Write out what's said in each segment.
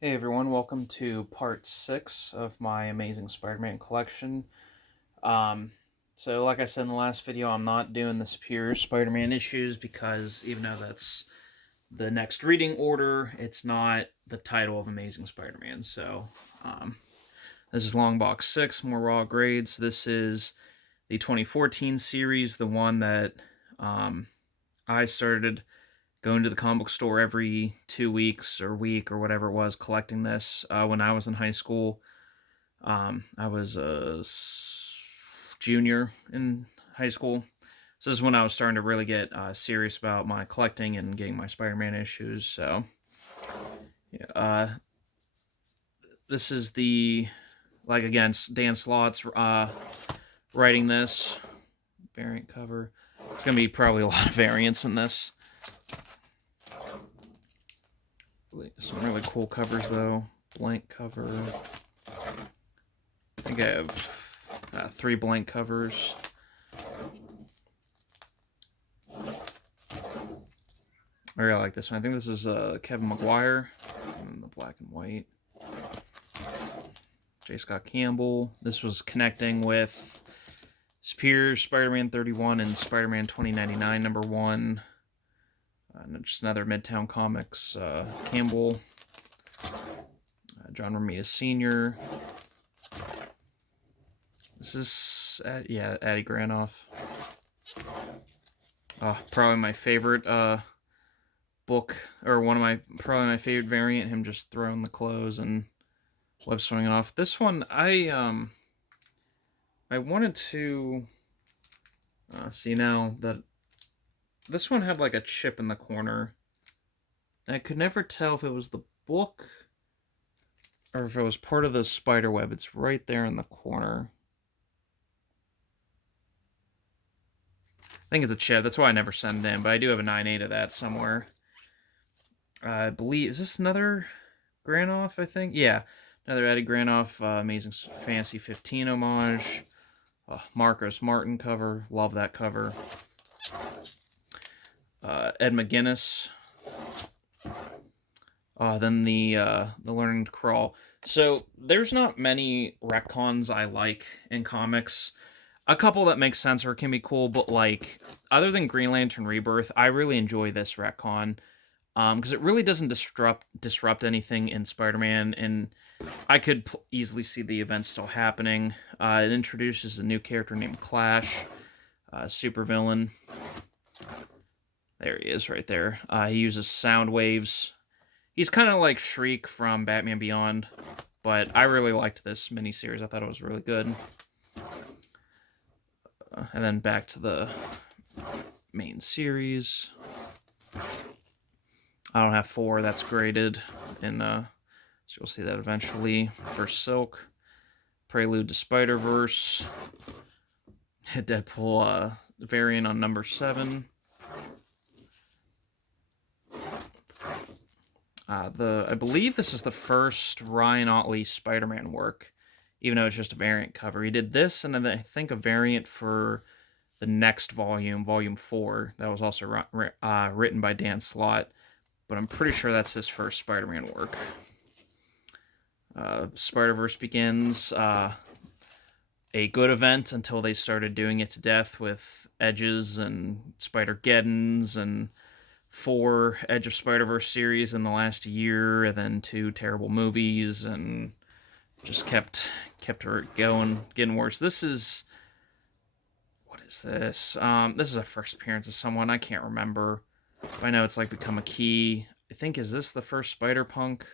Hey everyone, welcome to part 6 of my Amazing Spider-Man collection. Um, so like I said in the last video, I'm not doing the Superior Spider-Man issues because even though that's the next reading order, it's not the title of Amazing Spider-Man. So this is Long Box 6, more raw grades. This is the 2014 series, the one that I started going to the comic book store every 2 weeks or week or whatever it was, collecting this when I was in high school. I was a junior in high school. So this is when I was starting to really get serious about my collecting and getting my Spider-Man issues. So, yeah, this is again, Dan Slott's writing this variant cover. There's going to be probably a lot of variants in this. Some really cool covers, though. Blank cover. I think I have 3 blank covers. I really like this one. I think this is Kevin Maguire in the black and white. J. Scott Campbell. This was connecting with Superior Spider-Man 31 and Spider-Man 2099 #1. And just another Midtown Comics Campbell. John Romita Sr. This is, Addy Granoff. Probably my favorite book, or probably my favorite variant, him just throwing the clothes and web swinging off. This one, I wanted to see now that this one had like a chip in the corner. I could never tell if it was the book or if it was part of the spider web. It's right there in the corner. I think it's a chip. That's why I never send it in, but I do have a 9.8 of that somewhere. I believe, is this another Granoff, I think? Yeah, another Eddie Granoff Amazing Fantasy 15 homage. Marcos Martin cover. Love that cover. Ed McGuinness. Then the Learning to Crawl. So there's not many retcons I like in comics. A couple that make sense or can be cool, but like other than Green Lantern Rebirth, I really enjoy this retcon because it really doesn't disrupt anything in Spider-Man, and I could easily see the events still happening. It introduces a new character named Clash, supervillain. There he is, right there. He uses sound waves. He's kind of like Shriek from Batman Beyond, but I really liked this miniseries. I thought it was really good. And then back to the main series. I don't have 4 that's graded, and so you'll see that eventually. For Silk, Prelude to Spider-Verse, Deadpool variant on #7. I believe this is the first Ryan Ottley Spider-Man work, even though it's just a variant cover. He did this, and then I think a variant for the next volume, Volume 4, that was also written by Dan Slott, but I'm pretty sure that's his first Spider-Man work. Spider-Verse begins, a good event until they started doing it to death with Edges and Spider-Geddons and 4 Edge of Spider-Verse series in the last year, and then 2 terrible movies, and just kept her going, getting worse. This is, what is this? This is a first appearance of someone, I can't remember. I know it's like become a key. I think, is this the first Spider-Punk?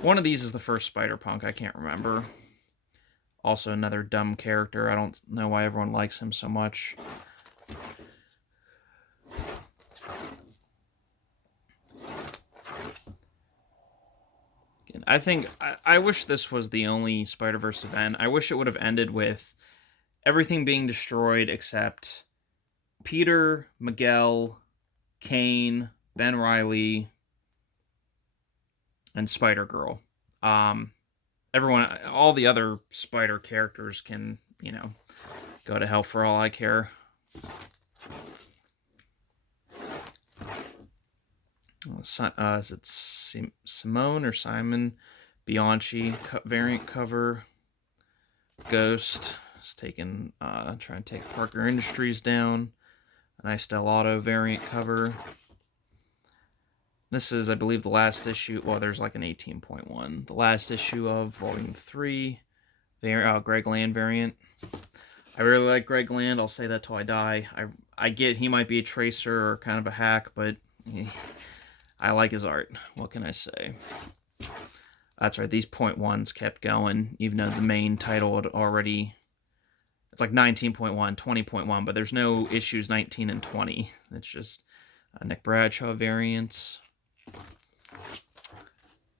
One of these is the first Spider-Punk, I can't remember. Also another dumb character. I don't know why everyone likes him so much. I think I wish this was the only Spider-Verse event. I wish it would have ended with everything being destroyed except Peter, Miguel, Kane, Ben Reilly, and Spider-Girl. Everyone, all the other Spider characters can, go to hell for all I care. Is it Simone or Simon Bianchi variant cover? Ghost is taking, trying to take Parker Industries down. A nice Del Auto variant cover. This is, I believe, the last issue. Well, there's like an 18.1. The last issue of Volume 3. Greg Land variant. I really like Greg Land. I'll say that till I die. I get he might be a tracer or kind of a hack, but I like his art. What can I say? That's right. These .1s kept going, even though the main title had already... It's like 19.1, 20.1, but there's no issues 19 and 20. It's just a Nick Bradshaw variant.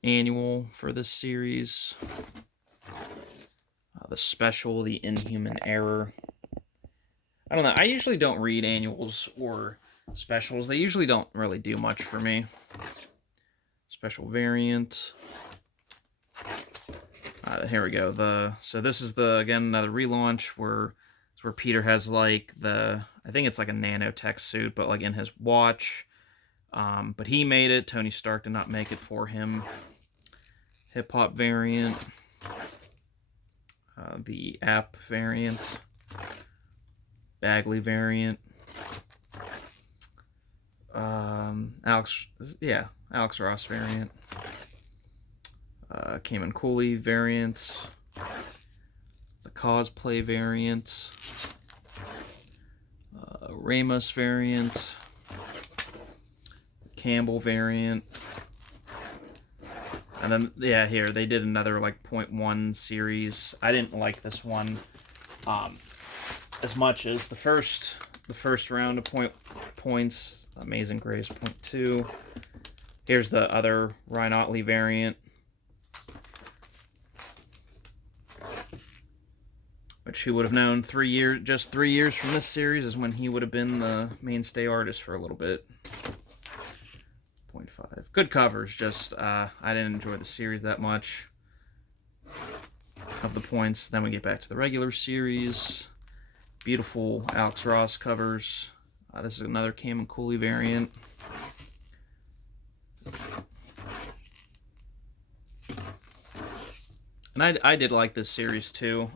Annual for this series. The special, the Inhuman Error. I don't know. I usually don't read annuals or specials. They usually don't really do much for me. Special variant. Here we go. So this is again another relaunch where Peter has like I think it's like a nanotech suit, but like in his watch. But he made it. Tony Stark did not make it for him. Hip hop variant. The app variant. Bagley variant. Alex Ross variant. Cayman Cooley variant. The cosplay variant. Ramos variant. Campbell variant. And then, yeah, here, they did another, like, .1 series. I didn't like this one as much as the first round of points. Amazing Grace, .2. Here's the other Ryan Otley variant. Which he would have known just 3 years from this series is when he would have been the mainstay artist for a little bit. 0.5. Good covers, just I didn't enjoy the series that much. Of the points. Then we get back to the regular series. Beautiful Alex Ross covers. This is another Cayman Cooley variant. And I did like this series too.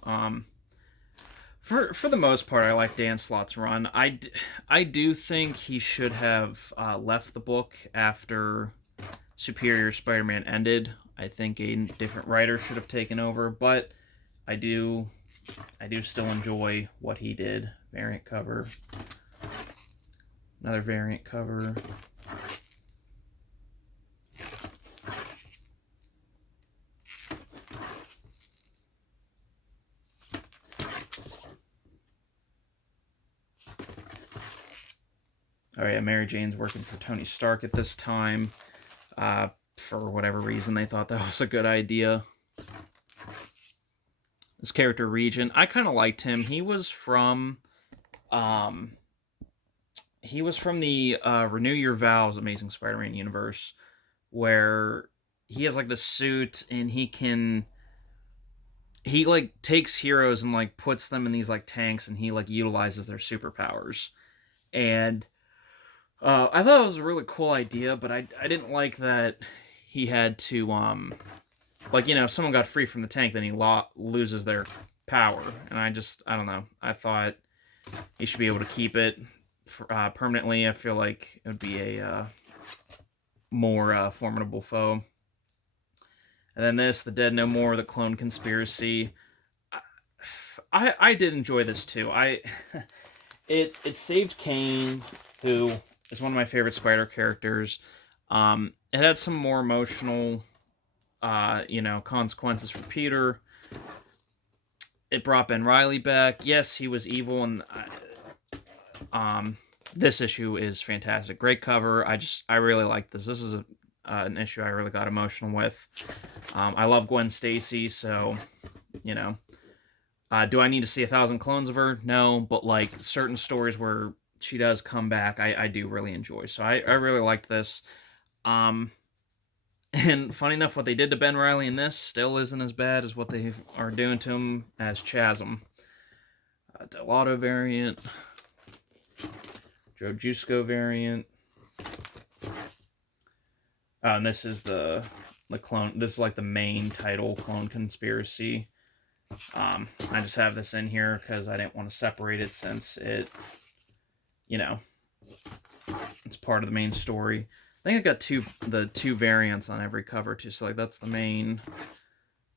For the most part, I like Dan Slott's run. I do think he should have left the book after Superior Spider-Man ended. I think a different writer should have taken over, but I do still enjoy what he did. Variant cover. Another variant cover. Oh yeah, Mary Jane's working for Tony Stark at this time. For whatever reason, they thought that was a good idea. This character, Regent, I kind of liked him. He was from the Renew Your Vows Amazing Spider-Man universe, where he has like this suit and he like takes heroes and like puts them in these like tanks and he like utilizes their superpowers. And I thought it was a really cool idea, but I didn't like that he had to, like, you know, if someone got free from the tank, then he loses their power. And I don't know. I thought he should be able to keep it permanently. I feel like it would be a more formidable foe. And then The Dead No More, The Clone Conspiracy. I did enjoy this too. It saved Kane, who is one of my favorite Spider characters. It had some more emotional, consequences for Peter. It brought Ben Reilly back. Yes, he was evil, and this issue is fantastic. Great cover. I really like this. This is an issue I really got emotional with. I love Gwen Stacy, so, you know. Do I need to see 1,000 clones of her? No, but like certain stories where she does come back, I do really enjoy. So I really liked this. And funny enough, what they did to Ben Reilly in this still isn't as bad as what they are doing to him as Chasm. Del Auto variant. Joe Jusko variant. And this is the clone. This is like the main title, Clone Conspiracy. I just have this in here because I didn't want to separate it since it, you know, it's part of the main story. I think I got the two variants on every cover too. So like that's the main,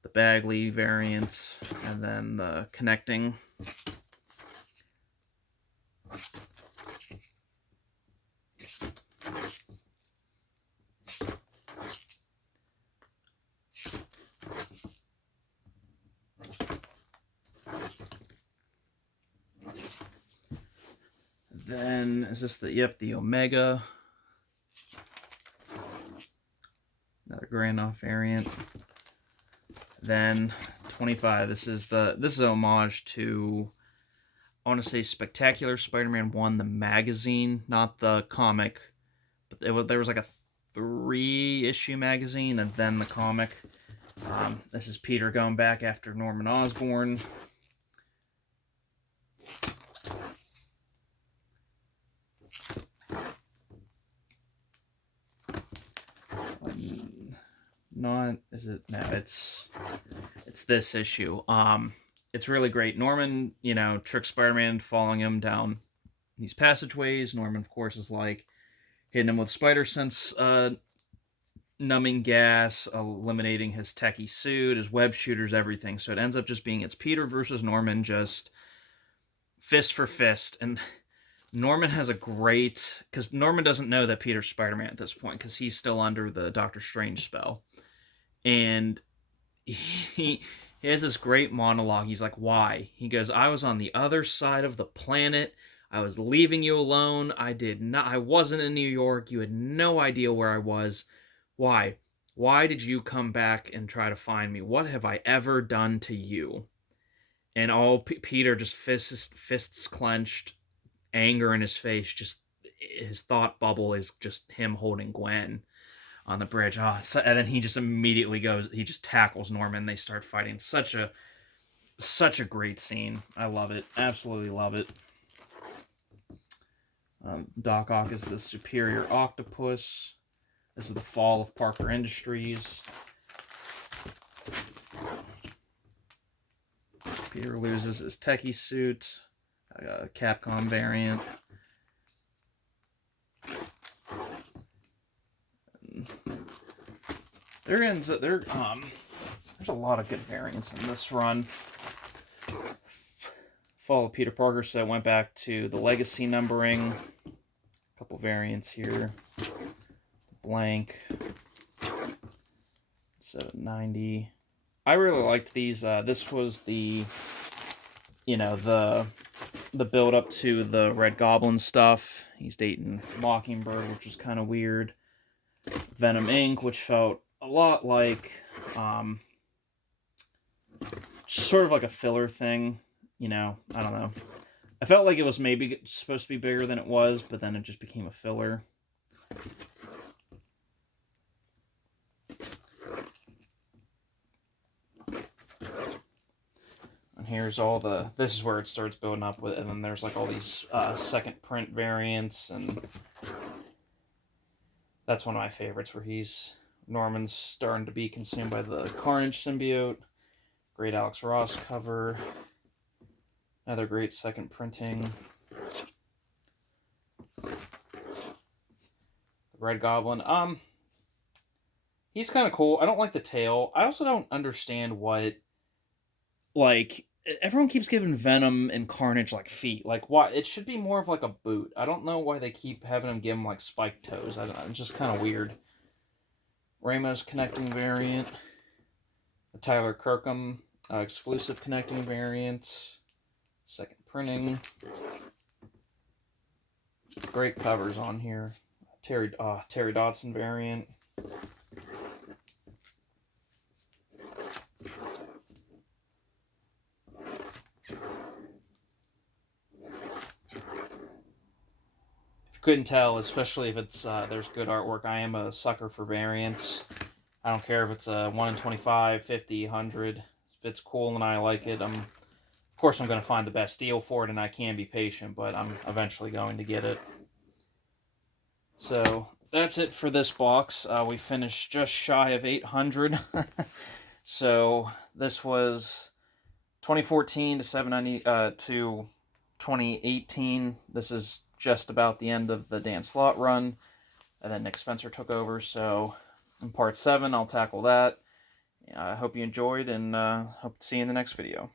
the Bagley variant, and then the connecting. Then is this the Omega? Another Gandalf variant. Then 25. This is an homage to, I want to say, Spectacular Spider-Man 1, the magazine, not the comic, but there was like a 3-issue magazine and then the comic. This is Peter going back after Norman Osborn. It's this issue. It's really great. Norman, tricks Spider-Man, following him down these passageways. Norman, of course, is like hitting him with spider sense numbing gas, eliminating his techie suit, his web shooters, everything. So it ends up just being, it's Peter versus Norman, just fist for fist. And Norman has a great, because Norman doesn't know that Peter's Spider-Man at this point, because he's still under the Doctor Strange spell. And he has this great monologue. He's like, why? He goes, I was on the other side of the planet. I was leaving you alone. I wasn't in New York. You had no idea where I was. Why? Why did you come back and try to find me? What have I ever done to you? And all Peter just fists clenched, anger in his face, just his thought bubble is just him holding Gwen on the bridge. And then he just immediately he just tackles Norman. They start fighting. Such a great scene. I love it. Absolutely love it. Doc Ock is the superior octopus. This is the fall of Parker Industries. Peter loses his techie suit. Capcom variant. There's a lot of good variants in this run. Fall of Peter Parker set went back to the legacy numbering. A couple variants here. Blank. 790. I really liked these. This was the build up to the Red Goblin stuff. He's dating Mockingbird, which was kind of weird. Venom Inc., which felt a lot like sort of like a filler thing. I don't know. I felt like it was maybe supposed to be bigger than it was, but then it just became a filler. And here's this is where it starts building up with, and then there's like all these second print variants, and that's one of my favorites where Norman's starting to be consumed by the Carnage symbiote. Great Alex Ross cover. Another great second printing. The Red Goblin. He's kind of cool. I don't like the tail. I also don't understand what, everyone keeps giving Venom and Carnage feet. Why? It should be more of a boot. I don't know why they keep having him give him spiked toes. I don't know. It's just kind of weird. Ramos connecting variant. The Tyler Kirkham exclusive connecting variant. Second printing. Great covers on here. Terry Dodson variant. Couldn't tell, especially if it's there's good artwork. I am a sucker for variants. I don't care if it's a 1 in 25, 50, 100. If it's cool and I like it, of course I'm going to find the best deal for it, and I can be patient, but I'm eventually going to get it. So that's it for this box. We finished just shy of 800. So this was 2014 to 2018. This is just about the end of the Dan Slott run, and then Nick Spencer took over. So in part 7, I'll tackle that. I hope you enjoyed, and hope to see you in the next video.